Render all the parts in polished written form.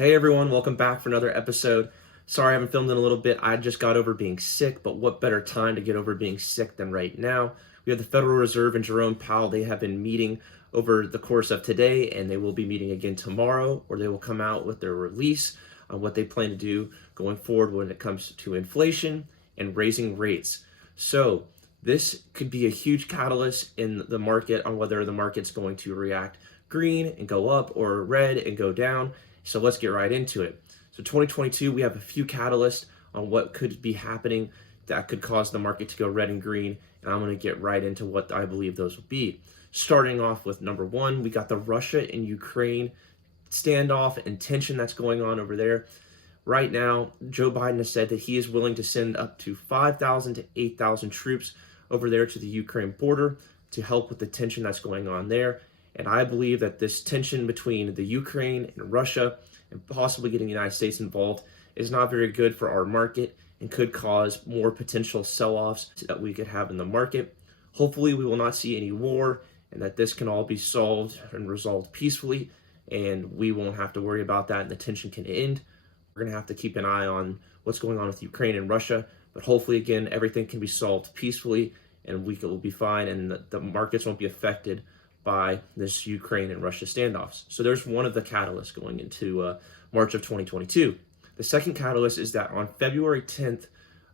Hey everyone, welcome back for another episode. Sorry I haven't filmed in a little bit. I just got over being sick, but what better time to get over being sick than right now? We have the Federal Reserve and Jerome Powell. They have been meeting over the course of today, and they will be meeting again tomorrow, or they will come out with their release on what they plan to do going forward when it comes to inflation and raising rates. So this could be a huge catalyst in the market on whether the market's going to react green and go up or red and go down. So let's get right into it. So 2022, we have a few catalysts on what could be happening that could cause the market to go red and green. And I'm going to get right into what I believe those will be. Starting off with number one, we got the Russia and Ukraine standoff and tension that's going on over there. Right now, Joe Biden has said that he is willing to send up to 5,000 to 8,000 troops over there to the Ukraine border to help with the tension that's going on there. And I believe that this tension between the Ukraine and Russia and possibly getting the United States involved is not very good for our market and could cause more potential sell-offs that we could have in the market. Hopefully we will not see any war and that this can all be solved and resolved peacefully and we won't have to worry about that and the tension can end. We're going to have to keep an eye on what's going on with Ukraine and Russia, but hopefully again everything can be solved peacefully and we will be fine and the markets won't be affected by this Ukraine and Russia standoffs. So there's one of the catalysts going into March of 2022. The second catalyst is that on February 10th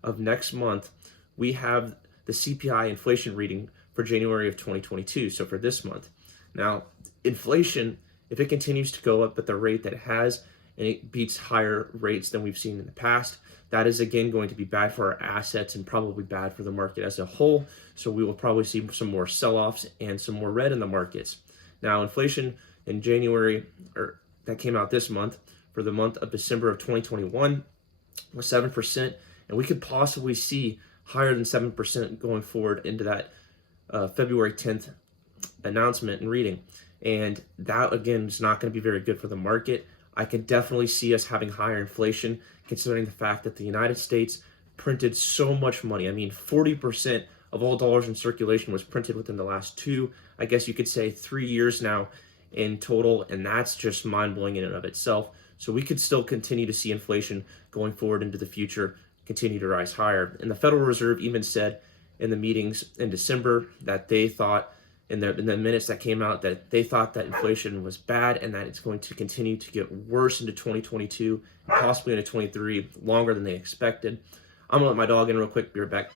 of next month, we have the CPI inflation reading for January of 2022, so for this month. Now, inflation, if it continues to go up at the rate that it has, and it beats higher rates than we've seen in the past, that is again going to be bad for our assets and probably bad for the market as a whole. So we will probably see some more sell-offs and some more red in the markets. Now, inflation in January, or that came out this month, for the month of December of 2021 was 7%, and we could possibly see higher than 7% going forward into that February 10th announcement and reading. And that again is not going to be very good for the market. I could definitely see us having higher inflation considering the fact that the United States printed so much money. I mean, 40% of all dollars in circulation was printed within the last I guess you could say 3 years now in total, and that's just mind-blowing in and of itself. So we could still continue to see inflation going forward into the future, continue to rise higher. And the Federal Reserve even said in the meetings in December that they thought in the minutes that came out that they thought that inflation was bad and that it's going to continue to get worse into 2022 and possibly into 23 longer than they expected. I'm gonna let my dog in real quick, be right back.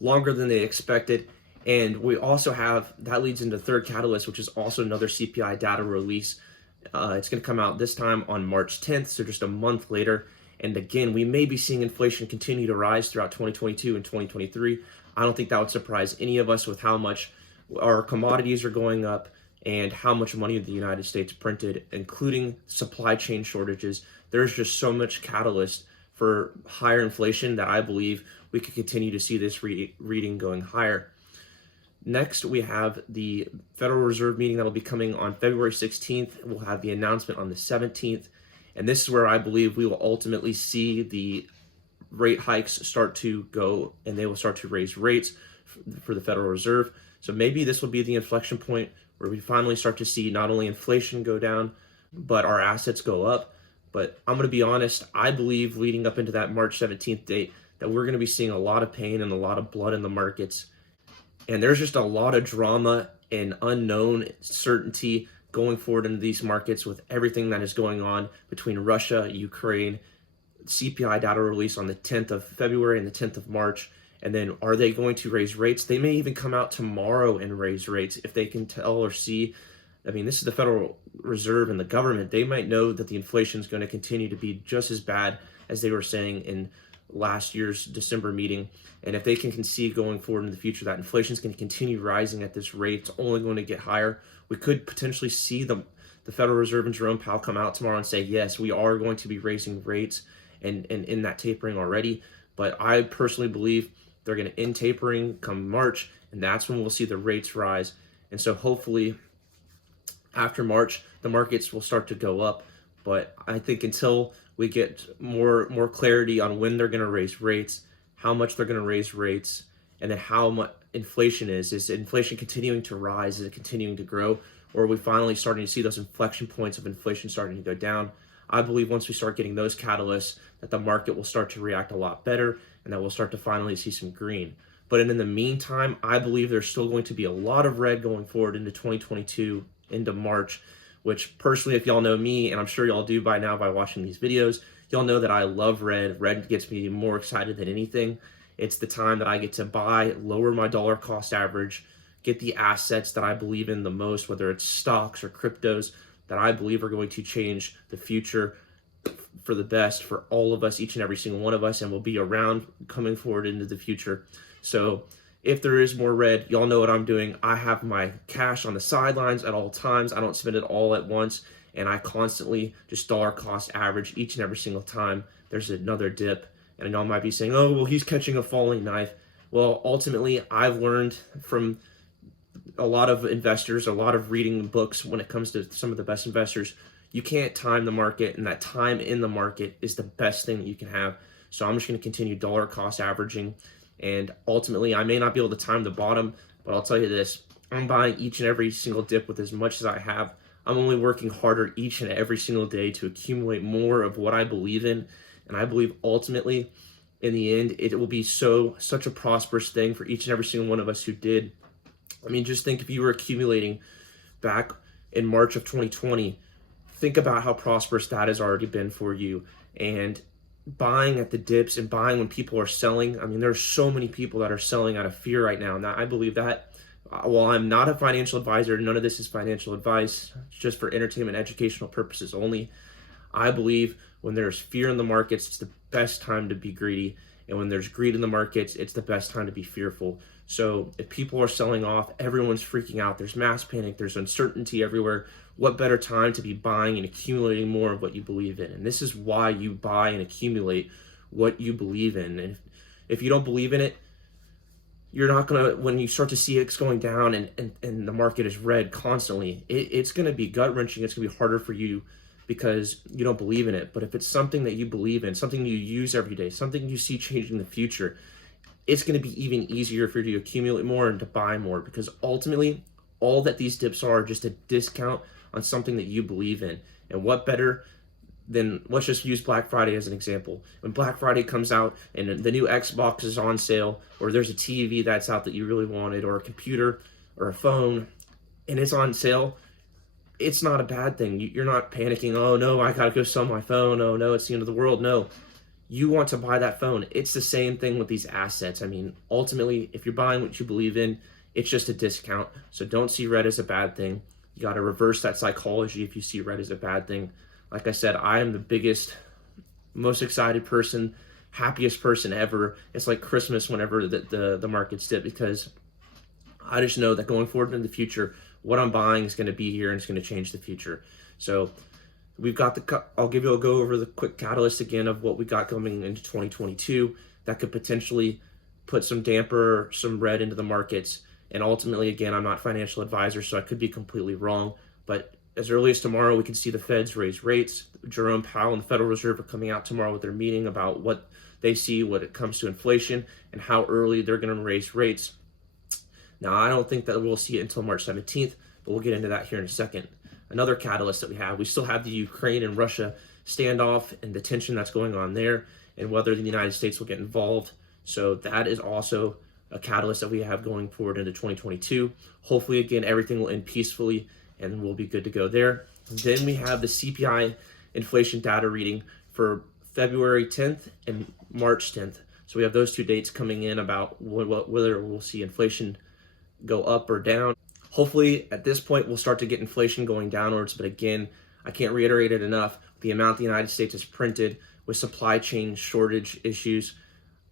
Longer than they expected. And we also have, that leads into the third catalyst, which is also another CPI data release. It's gonna come out this time on March 10th, so just a month later. And again, we may be seeing inflation continue to rise throughout 2022 and 2023. I don't think that would surprise any of us with how much our commodities are going up and how much money the United States printed, including supply chain shortages. There's just so much catalyst for higher inflation that I believe we could continue to see this reading going higher. Next, we have the Federal Reserve meeting that will be coming on February 16th. We'll have the announcement on the 17th. And this is where I believe we will ultimately see the rate hikes start to go and they will start to raise rates for the Federal Reserve. So maybe this will be the inflection point where we finally start to see not only inflation go down, but our assets go up. But I'm going to be honest, I believe leading up into that March 17th date that we're going to be seeing a lot of pain and a lot of blood in the markets. And there's just a lot of drama and unknown certainty going forward into these markets with everything that is going on between Russia, Ukraine, CPI data release on the 10th of February and the 10th of March. And then are they going to raise rates? They may even come out tomorrow and raise rates if they can tell or see. I mean, this is the Federal Reserve and the government. They might know that the inflation is going to continue to be just as bad as they were saying in last year's December meeting. And if they can see going forward in the future that inflation is going to continue rising at this rate, it's only going to get higher, we could potentially see the Federal Reserve and Jerome Powell come out tomorrow and say, yes, we are going to be raising rates and in that tapering already. But I personally believe they're going to end tapering come March, and that's when we'll see the rates rise. And so hopefully after March, the markets will start to go up. But I think until we get more clarity on when they're going to raise rates, how much they're going to raise rates, and then how much inflation is inflation continuing to rise? Is it continuing to grow? Or are we finally starting to see those inflection points of inflation starting to go down? I believe once we start getting those catalysts, that the market will start to react a lot better and that we'll start to finally see some green. But in the meantime, I believe there's still going to be a lot of red going forward into 2022, into March, which personally, if y'all know me, and I'm sure y'all do by now by watching these videos, y'all know that I love red. Red gets me more excited than anything. It's the time that I get to buy, lower my dollar cost average, get the assets that I believe in the most, whether it's stocks or cryptos, that I believe are going to change the future for the best for all of us, each and every single one of us, and will be around coming forward into the future. So if there is more red, y'all know what I'm doing. I have my cash on the sidelines at all times. I don't spend it all at once, and I constantly just dollar cost average each and every single time there's another dip. And y'all might be saying, oh, well, he's catching a falling knife. Well, ultimately, I've learned from a lot of investors, a lot of reading books when it comes to some of the best investors, you can't time the market, and that time in the market is the best thing that you can have. So I'm just going to continue dollar cost averaging, and ultimately I may not be able to time the bottom, but I'll tell you this, I'm buying each and every single dip with as much as I have. I'm only working harder each and every single day to accumulate more of what I believe in, and I believe ultimately in the end it will be such a prosperous thing for each and every single one of us who did. I mean, just think if you were accumulating back in March of 2020, think about how prosperous that has already been for you. And buying at the dips and buying when people are selling, I mean, there's so many people that are selling out of fear right now. Now, I believe that while I'm not a financial advisor, none of this is financial advice, it's just for entertainment, educational purposes only. I believe when there's fear in the markets, it's the best time to be greedy. And when there's greed in the markets, it's the best time to be fearful. So if people are selling off, everyone's freaking out, there's mass panic, there's uncertainty everywhere. What better time to be buying and accumulating more of what you believe in? And this is why you buy and accumulate what you believe in. And if you don't believe in it, you're not gonna, when you start to see it's going down and the market is red constantly, it's gonna be gut-wrenching, it's gonna be harder for you because you don't believe in it. But if it's something that you believe in, something you use every day, something you see changing the future, it's going to be even easier for you to accumulate more and to buy more, because ultimately all that these dips are just a discount on something that you believe in. And what better than, let's just use Black Friday as an example. When Black Friday comes out and the new Xbox is on sale, or there's a TV that's out that you really wanted, or a computer or a phone, and it's on sale, it's not a bad thing. You're not panicking, oh no, I gotta go sell my phone, oh no, it's the end of the world. No, you want to buy that phone. It's the same thing with these assets. I mean, ultimately, if you're buying what you believe in, it's just a discount. So don't see red as a bad thing. You got to reverse that psychology if you see red as a bad thing. Like I said, I am the biggest, most excited person, happiest person ever. It's like Christmas whenever the markets dip, because I just know that going forward in the future, what I'm buying is going to be here and it's going to change the future. So we've got I'll go over the quick catalyst again of what we got coming into 2022 that could potentially put some damper, some red into the markets. And ultimately, again, I'm not a financial advisor, so I could be completely wrong. But as early as tomorrow, we can see the Feds raise rates. Jerome Powell and the Federal Reserve are coming out tomorrow with their meeting about what they see when it comes to inflation and how early they're going to raise rates. Now, I don't think that we'll see it until March 17th, but we'll get into that here in a second. Another catalyst that we still have the Ukraine and Russia standoff and the tension that's going on there, and whether the United States will get involved. So that is also a catalyst that we have going forward into 2022. Hopefully, again, everything will end peacefully and we'll be good to go there. Then we have the CPI inflation data reading for February 10th and March 10th. So we have those two dates coming in about whether we'll see inflation go up or down. Hopefully, at this point, we'll start to get inflation going downwards. But again, I can't reiterate it enough. The amount the United States has printed with supply chain shortage issues,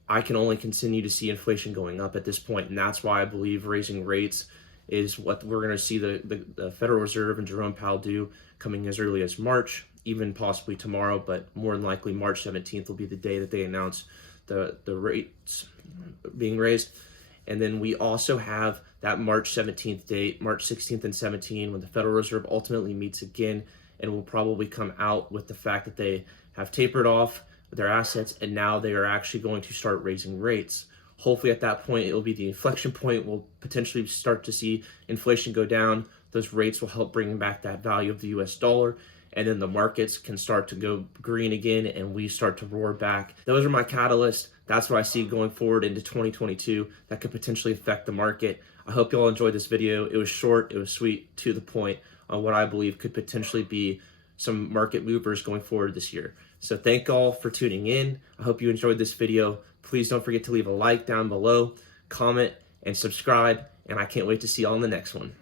I can only continue to see inflation going up at this point. And that's why I believe raising rates is what we're going to see the Federal Reserve and Jerome Powell do coming as early as March, even possibly tomorrow. But more than likely, March 17th will be the day that they announce the rates being raised. And then we also have that March 17th date, March 16th and 17th, when the Federal Reserve ultimately meets again and will probably come out with the fact that they have tapered off their assets and now they are actually going to start raising rates. Hopefully at that point, it will be the inflection point. We'll potentially start to see inflation go down. Those rates will help bring back that value of the US dollar. and then the markets can start to go green again and we start to roar back. Those are my catalysts. That's what I see going forward into 2022 that could potentially affect the market. I hope you all enjoyed this video. It was short, it was sweet, to the point on what I believe could potentially be some market movers going forward this year. So thank all for tuning in. I hope you enjoyed this video. Please don't forget to leave a like down below, comment, and subscribe. And I can't wait to see you all in the next one.